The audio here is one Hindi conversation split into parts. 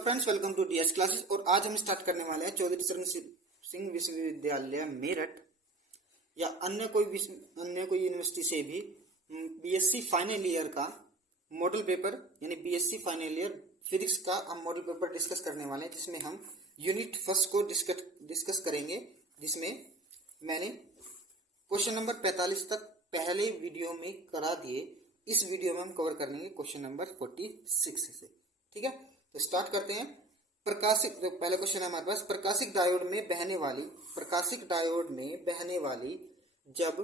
Hello friends, welcome to DS classes. और आज हम स्टार्ट करने वाले हैं चौधरी चरण सिंह विश्वविद्यालय मेरठ या अन्य कोई यूनिवर्सिटी से भी बीएससी फाइनल ईयर का मॉडल पेपर यानी बीएससी फाइनल ईयर फिजिक्स का हम मॉडल पेपर डिस्कस करने वाले हैं, जिसमें हम यूनिट फर्स्ट को डिस्कस करेंगे, जिसमें मैंने क्वेश्चन नंबर 45 तक पहले वीडियो में करा दिए। इस वीडियो में हम कवर कर लेंगे क्वेश्चन नंबर 46 से। ठीक है, तो स्टार्ट करते हैं। पहला क्वेश्चन है हमारे पास, प्रकाशिक डायोड में बहने वाली जब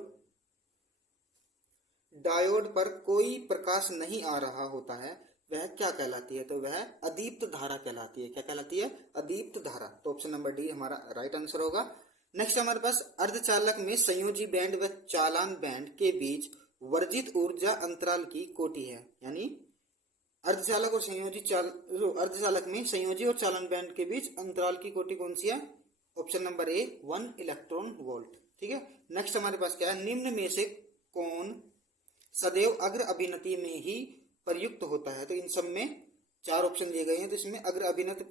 डायोड पर कोई प्रकाश नहीं आ रहा होता है वह क्या कहलाती है? तो वह अदीप्त धारा कहलाती है। क्या कहलाती है? अदीप्त धारा। तो ऑप्शन नंबर डी हमारा राइट आंसर होगा। नेक्स्ट हमारे पास, अर्धचालक में संयोजी बैंड व चालन बैंड के बीच वर्जित ऊर्जा अंतराल की कोटि है। यानी अर्धचालक में संयोजी और चालन बैंड के बीच अंतराल की कोटि कौन सी है? Option number A 1 electron volt. ठीक है, नेक्स्ट हमारे पास क्या है, निम्न में से कौन सदैव अग्र अभिनति में ही प्रयुक्त होता है? तो इन सब में चार ऑप्शन दिए गए हैं, तो इसमें अग्र अभिनति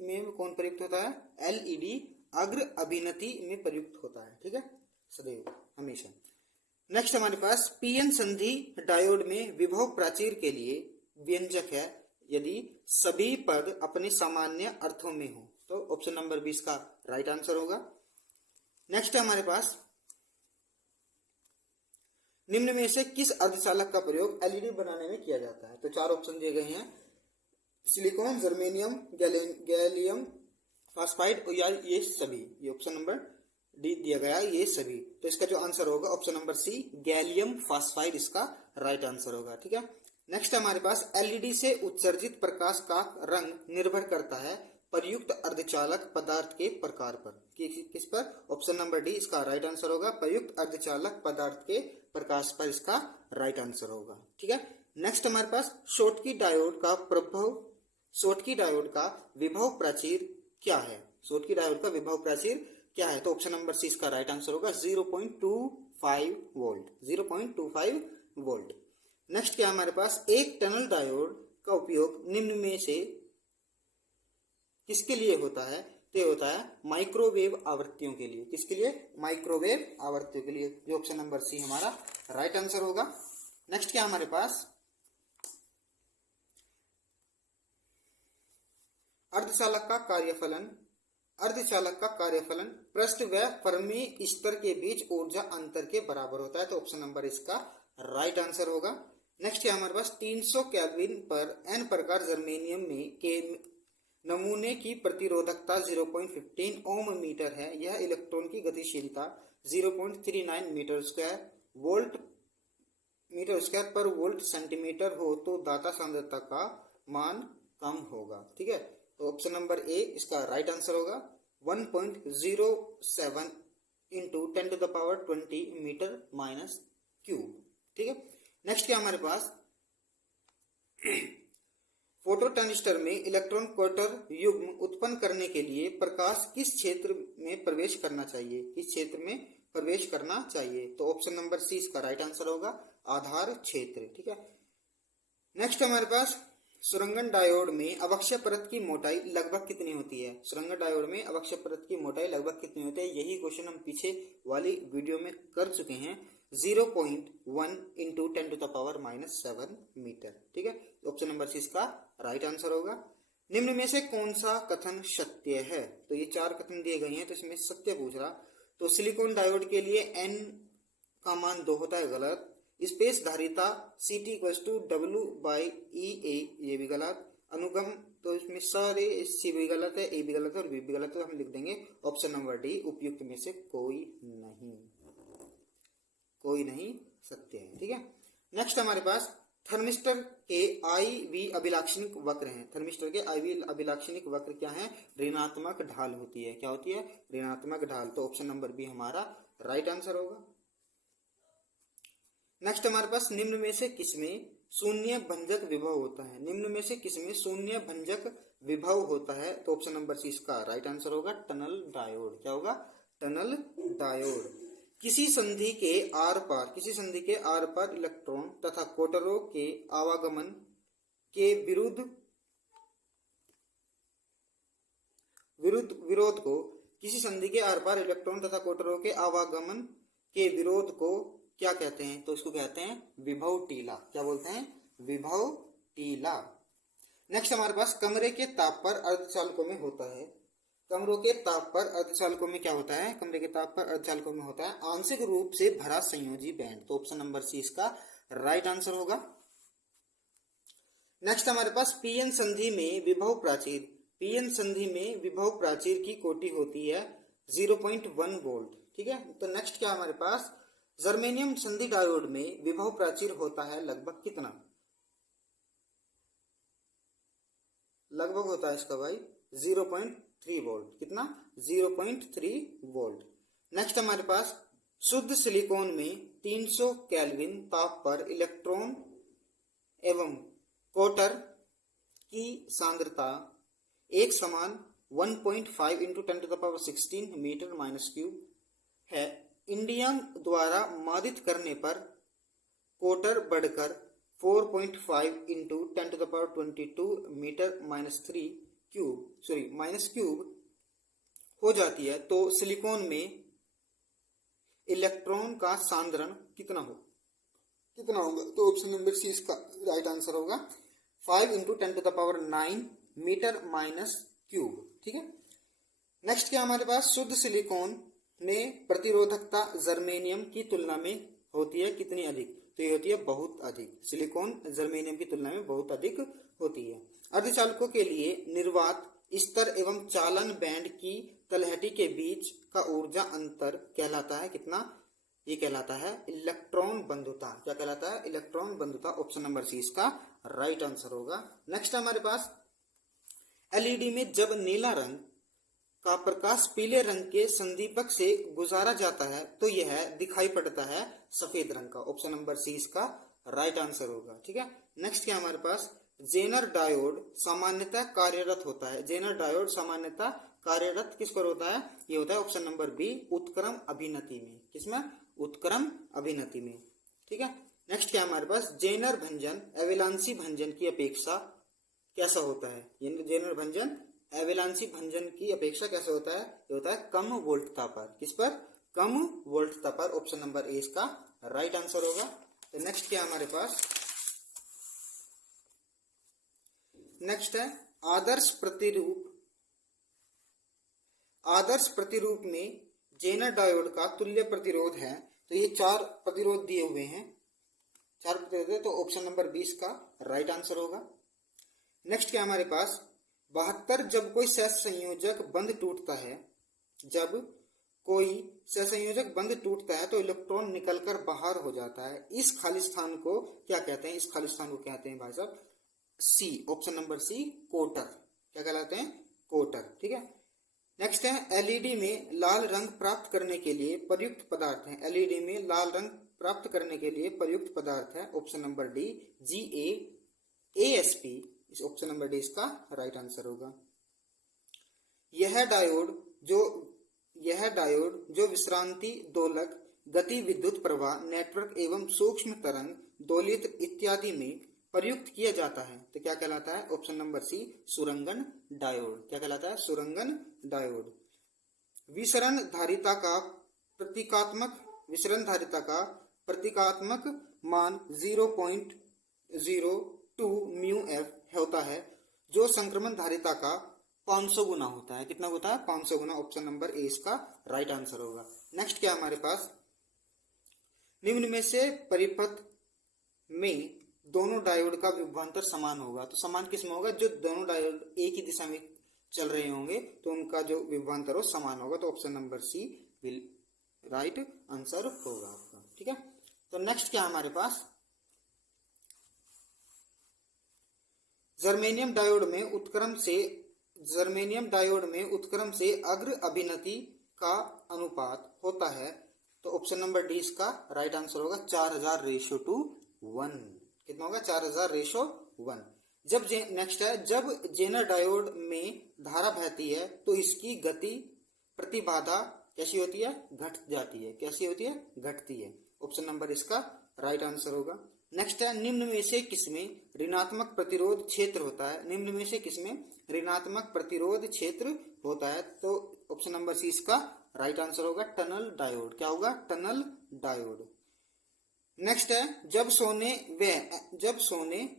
में कौन प्रयुक्त होता है? एलईडी अग्र अभिनति में प्रयुक्त होता है। ठीक है, सदैव हमेशा। नेक्स्ट हमारे पास, पीएन संधि डायोड में विभव प्राचीर के लिए व्यंजक है यदि सभी पद अपने सामान्य अर्थों में हो। तो ऑप्शन नंबर 20 का राइट आंसर होगा। नेक्स्ट है हमारे पास, निम्न में से किस अर्धचालक का प्रयोग एलईडी बनाने में किया जाता है? तो चार ऑप्शन दिए गए हैं, सिलिकॉन, जर्मेनियम, गैलियम फास्फाइड या ये सभी। ये ऑप्शन नंबर डी दिया गया, ये सभी। तो इसका जो आंसर होगा option number C, gallium phosphide, इसका राइट आंसर होगा। ठीक है, नेक्स्ट हमारे पास, एलईडी से उत्सर्जित प्रकाश का रंग निर्भर करता है प्रयुक्त अर्धचालक पदार्थ के प्रकार पर। किस पर? ऑप्शन नंबर डी इसका राइट आंसर होगा, प्रयुक्त अर्धचालक पदार्थ के प्रकाश पर इसका राइट आंसर होगा। ठीक है, नेक्स्ट हमारे पास, शॉटकी डायोड का विभव प्राचीर क्या है? शॉटकी डायोड का विभव प्राचीर क्या है? तो ऑप्शन नंबर सी इसका राइट आंसर होगा, 0.25 वोल्ट। 0.25 वोल्ट। नेक्स्ट क्या हमारे पास, एक टनल डायोड का उपयोग निम्न में से किसके लिए होता है? तो ये होता है माइक्रोवेव आवृत्तियों के लिए। किसके लिए? माइक्रोवेव आवृत्तियों के लिए, जो ऑप्शन नंबर सी हमारा राइट आंसर होगा। नेक्स्ट क्या हमारे पास, अर्धचालक का कार्यफलन पृष्ठ व फर्मी स्तर के बीच ऊर्जा अंतर के बराबर होता है। तो ऑप्शन नंबर इसका राइट आंसर होगा। नेक्स्ट है हमारे पास, 300 केल्विन पर एन प्रकार जर्मेनियम में के नमूने की प्रतिरोधकता 0.15 ओम मीटर है। यह इलेक्ट्रॉन की गतिशीलता 0.39 मीटर स्क्वायर पर वोल्ट सेंटीमीटर हो तो दाता सांद्रता का मान कम होगा। ठीक है, तो ऑप्शन नंबर ए इसका राइट आंसर होगा, 1.07 इंटू 10⁻20 मीटर माइनस क्यूब। ठीक है, नेक्स्ट क्या हमारे पास, फोटो ट्रांजिस्टर में इलेक्ट्रॉन क्वार्टर युग्म उत्पन्न करने के लिए प्रकाश किस क्षेत्र में प्रवेश करना चाहिए? किस क्षेत्र में प्रवेश करना चाहिए? तो ऑप्शन नंबर सी इसका राइट आंसर होगा, आधार क्षेत्र। ठीक है, नेक्स्ट हमारे पास, सुरंगन डायोड में अवक्षय परत की मोटाई लगभग कितनी होती है? सुरंगन डायोड में अवक्षय परत की मोटाई लगभग कितनी होती है? यही क्वेश्चन हम पीछे वाली वीडियो में कर चुके हैं, 0.1 इंटू 10⁻⁻7 मीटर। ठीक है, ऑप्शन नंबर सी इसका राइट आंसर होगा। निम्न में से कौन सा कथन सत्य है? तो ये चार कथन दिए गए हैं, तो इसमें सत्य पूछ रहा। तो सिलिकॉन डायोड के लिए एन का मान 2 होता है, गलत। स्पेस धारिता CT=W/EA, ये भी गलत। अनुगम, तो इसमें सारे सी भी गलत है, ए भी गलत है और बी भी गलत है। तो हम लिख देंगे ऑप्शन नंबर डी, उपयुक्त में से कोई नहीं सत्य है। ठीक है, नेक्स्ट हमारे पास, थर्मिस्टर के I V अभिलाक्षणिक वक्र हैं। थर्मिस्टर के I V अभिलाक्षणिक वक्र क्या है? ऋणात्मक ढाल होती है। क्या होती है? ऋणात्मक ढाल। तो ऑप्शन नंबर बी हमारा राइट आंसर होगा। नेक्स्ट हमारे पास, निम्न में से किसमें शून्य भंजक विभव होता है? निम्न में से किसमें शून्य भंजक विभव होता है? तो ऑप्शन नंबर सी इसका राइट आंसर होगा, टनल डायोड। क्या होगा? Tunnel diode. किसी संधि के आर पार इलेक्ट्रॉन तथा क्वार्टरों के आवागमन के विरुद्ध विरोध को, किसी संधि के आर पार इलेक्ट्रॉन तथा कोटरों के आवागमन के विरोध को क्या कहते हैं? तो इसको कहते हैं विभव टीला। क्या बोलते हैं? विभव टीला। नेक्स्ट हमारे पास कमरे के ताप पर अर्धचालकों में होता है। कमरों के ताप पर अर्धचालकों में क्या होता है? कमरे के ताप पर अर्धचालकों में होता है आंशिक रूप से भरा संयोजी बैंड। तो ऑप्शन नंबर सी इसका राइट आंसर होगा। नेक्स्ट हमारे पास पीएन संधि में विभव प्राचीर। पीएन संधि में विभव प्राचीर की कोटि होती है 0.1 वोल्ट। ठीक है, तो नेक्स्ट क्या हमारे पास जर्मेनियम संधि डायोड में विभव प्राचीर होता है लगभग कितना? लगभग होता है इसका भाई 0.3 वोल्ट। कितना? 0.3 वोल्ट। नेक्स्ट हमारे पास शुद्ध सिलिकॉन में 300 केल्विन ताप पर इलेक्ट्रॉन एवं कोटर की सांद्रता एक समान 1.5 इंटू 10⁻16 मीटर माइनस क्यूब है। इंडियम द्वारा मादित करने पर कोटर बढ़कर 4.5 इंटू 10⁻22 मीटर माइनस क्यूब हो जाती है, तो सिलिकॉन में इलेक्ट्रॉन का सांद्रण कितना होगा? तो ऑप्शन नंबर सी इसका राइट आंसर होगा 5 इंटू 10⁹ मीटर माइनस क्यूब। ठीक है, नेक्स्ट क्या हमारे पास शुद्ध सिलिकॉन में प्रतिरोधकता जर्मेनियम की तुलना में होती है कितनी अधिक? तो ये होती है बहुत अधिक। सिलिकॉन जर्मेनियम की तुलना में बहुत अधिक होती है। अर्धचालकों के लिए निर्वात स्तर एवं चालन बैंड की तलहटी के बीच का ऊर्जा अंतर कहलाता है कितना? ये कहलाता है इलेक्ट्रॉन बंधुता। क्या कहलाता है? इलेक्ट्रॉन बंधुता। ऑप्शन नंबर सी इसका राइट आंसर होगा। नेक्स्ट हमारे पास एलईडी में जब नीला रंग का प्रकाश पीले रंग के संदीपक से गुजारा जाता है तो यह दिखाई पड़ता है सफेद रंग का। ऑप्शन नंबर सी इसका राइट आंसर होगा। ठीक है, नेक्स्ट क्या हमारे पास जेनर डायोड सामान्यतः कार्यरत होता है। जेनर डायोड सामान्यतः कार्यरत किस पर होता है? ये होता है ऑप्शन नंबर बी उत्क्रम अभिनति में। किसमें? उत्क्रम अभिनति में। ठीक है, नेक्स्ट क्या हमारे पास जेनर भंजन एवेलांसी भंजन की अपेक्षा कैसा होता है? जेनर भंजन एवेलांसी भंजन की अपेक्षा कैसा होता है? ये होता है कम वोल्टता पर। किस पर? कम वोल्टता पर। ऑप्शन नंबर ए इसका राइट आंसर होगा। तो नेक्स्ट क्या हमारे पास नेक्स्ट है आदर्श प्रतिरूप। आदर्श प्रतिरूप में जेनर डायोड का तुल्य प्रतिरोध है। तो ये 4 प्रतिरोध दिए हुए हैं, 4 प्रतिरोध, तो ऑप्शन नंबर 20 का राइट आंसर होगा। नेक्स्ट क्या हमारे पास 72 जब कोई सहसंयोजक बंध टूटता है, जब कोई सहसंयोजक बंध टूटता है तो इलेक्ट्रॉन निकलकर बाहर हो जाता है। इस खाली स्थान को क्या कहते हैं? इस खाली स्थान को कहते हैं भाई साहब सी, ऑप्शन नंबर सी कोटर। क्या कहलाते हैं? कोटर। ठीक है, नेक्स्ट है एलईडी में लाल रंग प्राप्त करने के लिए प्रयुक्त पदार्थ है। एलईडी में लाल रंग प्राप्त करने के लिए प्रयुक्त पदार्थ है ऑप्शन नंबर डी GaAsP। इस ऑप्शन नंबर डी इसका राइट आंसर होगा। यह डायोड जो विश्रांति दोलक गति विद्युत प्रवाह नेटवर्क एवं सूक्ष्म तरंग दोलित्र इत्यादि में प्रयुक्त किया जाता है तो क्या कहलाता है? ऑप्शन नंबर सी सुरंगन डायोड। क्या कहलाता है? सुरंगन डायोड। विसरण धारिता का प्रतीकात्मक मान 0.02 μF होता है जो संक्रमण धारिता का 500 गुना होता है। कितना होता है? 500 गुना। ऑप्शन नंबर ए इसका राइट आंसर होगा। नेक्स्ट क्या हमारे पास निम्न में से परिपथ में दोनों डायोड का विभवांतर समान होगा। तो समान किस में होगा? जो दोनों डायोड एक ही दिशा में चल रहे होंगे तो उनका जो विभवांतर हो समान होगा। तो option number C will right answer होगा आपका। ठीक है, तो नेक्स्ट क्या हमारे पास जर्मेनियम डायोड में उत्क्रम से अग्र अभिनति का अनुपात होता है। तो ऑप्शन नंबर डी इसका राइट आंसर होगा 4000:1। कितना होगा? 4000:1। जब नेक्स्ट है जब जेनर डायोड में धारा बहती है तो इसकी गति प्रतिबाधा कैसी होती है? घट जाती है। कैसी होती है? घटती है। ऑप्शन नंबर इसका राइट आंसर होगा। नेक्स्ट है निम्न में से किसमें ऋणात्मक प्रतिरोध क्षेत्र होता है, निम्न में से किसमें ऋणात्मक प्रतिरोध क्षेत्र होता है, तो ऑप्शन नंबर सी इसका राइट आंसर होगा टनल डायोड। क्या होगा, टनल डायोड। नेक्स्ट है जब सोने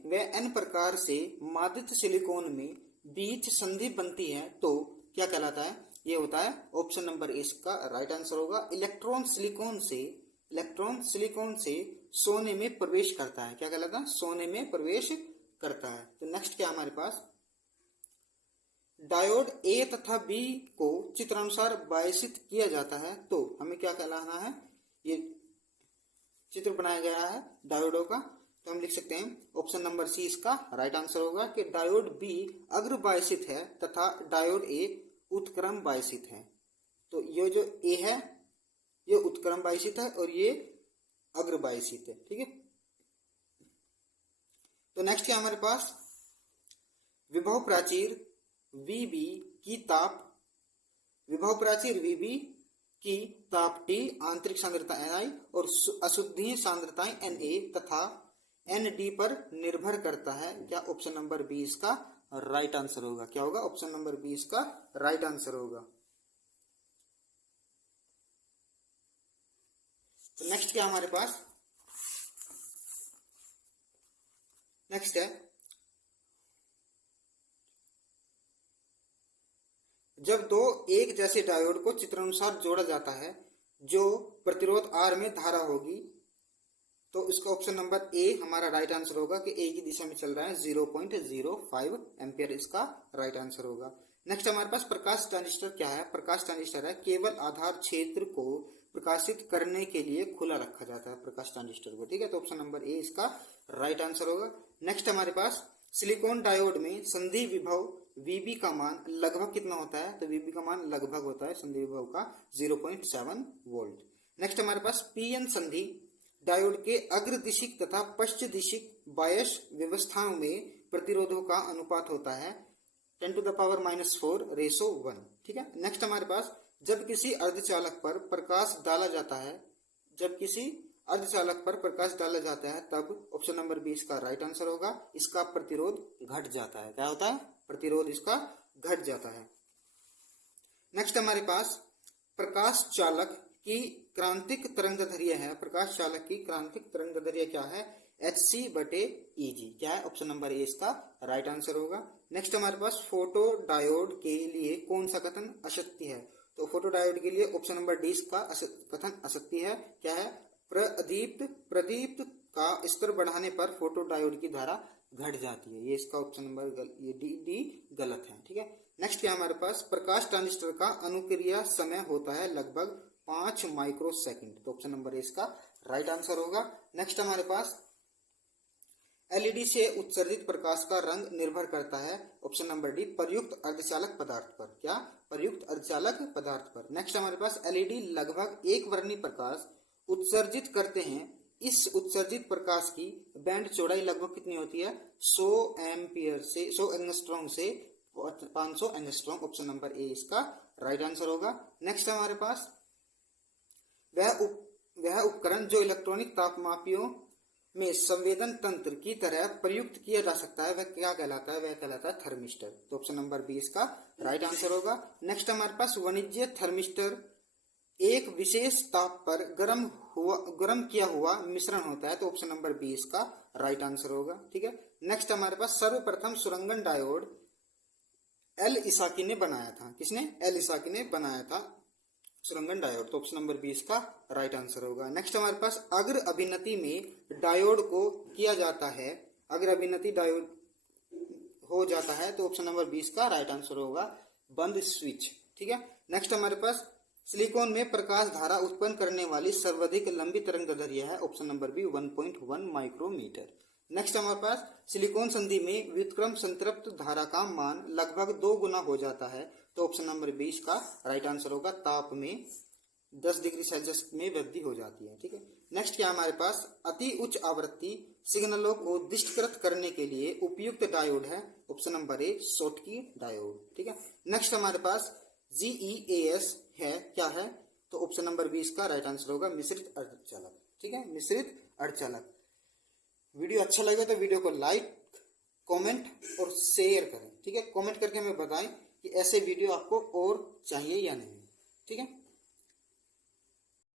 व एन प्रकार से मादित सिलिकॉन में बीच संधि बनती है तो क्या कहलाता है, ये होता है ऑप्शन नंबर ए इसका राइट आंसर होगा इलेक्ट्रॉन सिलिकॉन से सोने में प्रवेश करता है। क्या कहलाता है, सोने में प्रवेश करता है। तो नेक्स्ट क्या हमारे पास, डायोड ए तथा बी को चित्रानुसार बायसित किया जाता है तो हमें क्या कहलाना है, ये चित्र बनाया गया है डायोडों का, तो हम लिख सकते हैं ऑप्शन नंबर सी इसका राइट आंसर होगा कि डायोड बी अग्र बायसित है तथा डायोड ए उत्क्रम बायसित है। तो ये जो ए है ये उत्क्रम बायसित है और ये अग्र बायसित है। ठीक है, तो नेक्स्ट है हमारे पास विभव प्राचीर वीबी की ताप T, आंतरिक सांद्रता Ni और अशुद्धि सांद्रताएं Na तथा Nd पर निर्भर करता है। क्या ऑप्शन नंबर बी इसका राइट आंसर होगा, क्या होगा, ऑप्शन नंबर बी इसका राइट आंसर होगा। तो नेक्स्ट क्या हमारे पास, नेक्स्ट है जब दो एक जैसे डायोड को चित्रानुसार जोड़ा जाता है जो प्रतिरोध R में धारा होगी तो इसका ऑप्शन नंबर ए हमारा राइट आंसर होगा कि ए की दिशा में चल रहा है 0.05 एम्पियर इसका राइट आंसर होगा। नेक्स्ट हमारे पास प्रकाश ट्रांजिस्टर क्या है, प्रकाश ट्रांजिस्टर है केवल आधार क्षेत्र को प्रकाशित करने के लिए खुला रखा जाता है प्रकाश ट्रांजिस्टर को। ठीक है, तो ऑप्शन नंबर ए इसका राइट आंसर होगा। नेक्स्ट हमारे पास सिलिकॉन डायोड में संधि विभव Vb का मान लगभग कितना होता है, तो Vb का मान लगभग होता है संधि विभव का 0.7 वोल्ट। नेक्स्ट हमारे पास पीएन संधि डायोड के अग्र दिशिक तथा पश्च दिशिक बायस व्यवस्थाओं में प्रतिरोधों का अनुपात होता है 10⁻⁴:1। ठीक है, नेक्स्ट हमारे पास जब किसी अर्धचालक पर प्रकाश डाला जाता है, जब किसी अर्धचालक पर प्रकाश डाला जाता है तब ऑप्शन नंबर बी इसका राइट आंसर होगा, इसका प्रतिरोध घट जाता है। क्या होता है, प्रतिरोध इसका घट जाता है। नेक्स्ट हमारे पास प्रकाश चालक की क्रांतिक तरंगदैर्घ्य है, प्रकाश चालक की क्रांतिक तरंगदैर्घ्य क्या है, hc/Eg। क्या है, ऑप्शन नंबर ए इसका राइट आंसर होगा। नेक्स्ट हमारे पास फोटो डायोड के लिए कौन सा कथन असत्य है, तो फोटो डायोड के लिए ऑप्शन नंबर डी इसका कथन असत्य है। क्या है, प्रदीप्त का स्तर बढ़ाने पर फोटो डायोड की धारा घट जाती है, ये इसका ऑप्शन नंबर ये डी गलत है। ठीक है, नेक्स्ट क्या हमारे पास प्रकाश ट्रांजिस्टर का अनुक्रिया समय होता है लगभग 5 माइक्रोसेकंड, तो ऑप्शन नंबर इसका राइट आंसर होगा। नेक्स्ट हमारे पास एलईडी से उत्सर्जित प्रकाश का रंग निर्भर करता है, ऑप्शन नंबर डी प्रयुक्त अर्धचालक पदार्थ पर। क्या, प्रयुक्त अर्धचालक पदार्थ पर। नेक्स्ट हमारे पास एलईडी लगभग एक वर्णी प्रकाश उत्सर्जित करते हैं, इस उत्सर्जित प्रकाश की बैंड चौड़ाई लगभग कितनी होती है, 100 एंगस्ट्रॉम से 500 एंगस्ट्रॉम, ऑप्शन नंबर ए इसका राइट आंसर होगा। नेक्स्ट हमारे पास वह उपकरण जो इलेक्ट्रॉनिक तापमापियों में संवेदन तंत्र की तरह प्रयुक्त किया जा सकता है वह क्या कहलाता है, वह कहलाता है थर्मिस्टर, तो ऑप्शन नंबर बी इसका राइट आंसर होगा। नेक्स्ट हमारे पास वाणिज्य थर्मिस्टर एक विशेष ताप पर गर्म किया हुआ मिश्रण होता है, तो ऑप्शन नंबर बी इसका राइट आंसर होगा। ठीक है, नेक्स्ट हमारे पास सर्वप्रथम सुरंगन डायोड एल इसाकी ने बनाया था, किसने, एल इसाकी ने बनाया था सुरंगन डायोड, तो ऑप्शन नंबर बी इसका राइट आंसर होगा। नेक्स्ट हमारे पास अग्र अभिनति में डायोड को किया जाता है, अग्र अभिनति डायोड हो जाता है, तो ऑप्शन नंबर बी इसका राइट आंसर होगा बंद स्विच। ठीक है, नेक्स्ट हमारे पास सिलिकॉन में प्रकाश धारा उत्पन्न करने वाली सर्वाधिक लंबी तरंगदैर्घ्य है, option number B 1.1 micrometre. Next हमारे पास सिलिकॉन संधि में व्युत्क्रम संतृप्त धारा का मान लगभग 2 गुना हो जाता है, तो ऑप्शन नंबर 20 का राइट आंसर होगा, ताप में 10 डिग्री सेल्सियस में वृद्धि हो जाती है। ठीक है, नेक्स्ट क्या हमारे पास अति उच्च आवृत्ति सिग्नलों को दृष्टिगत करने के लिए उपयुक्त डायोड है, option number A Schottky diode. ठीक है, नेक्स्ट हमारे पास GEAS है, क्या है, तो ऑप्शन नंबर 20 का राइट आंसर होगा मिश्रित अर्धचालक। ठीक है, मिश्रित अर्धचालक। वीडियो अच्छा लगे तो वीडियो को लाइक, कमेंट और शेयर करें। ठीक है, कमेंट करके हमें बताएं कि ऐसे वीडियो आपको और चाहिए या नहीं। ठीक है।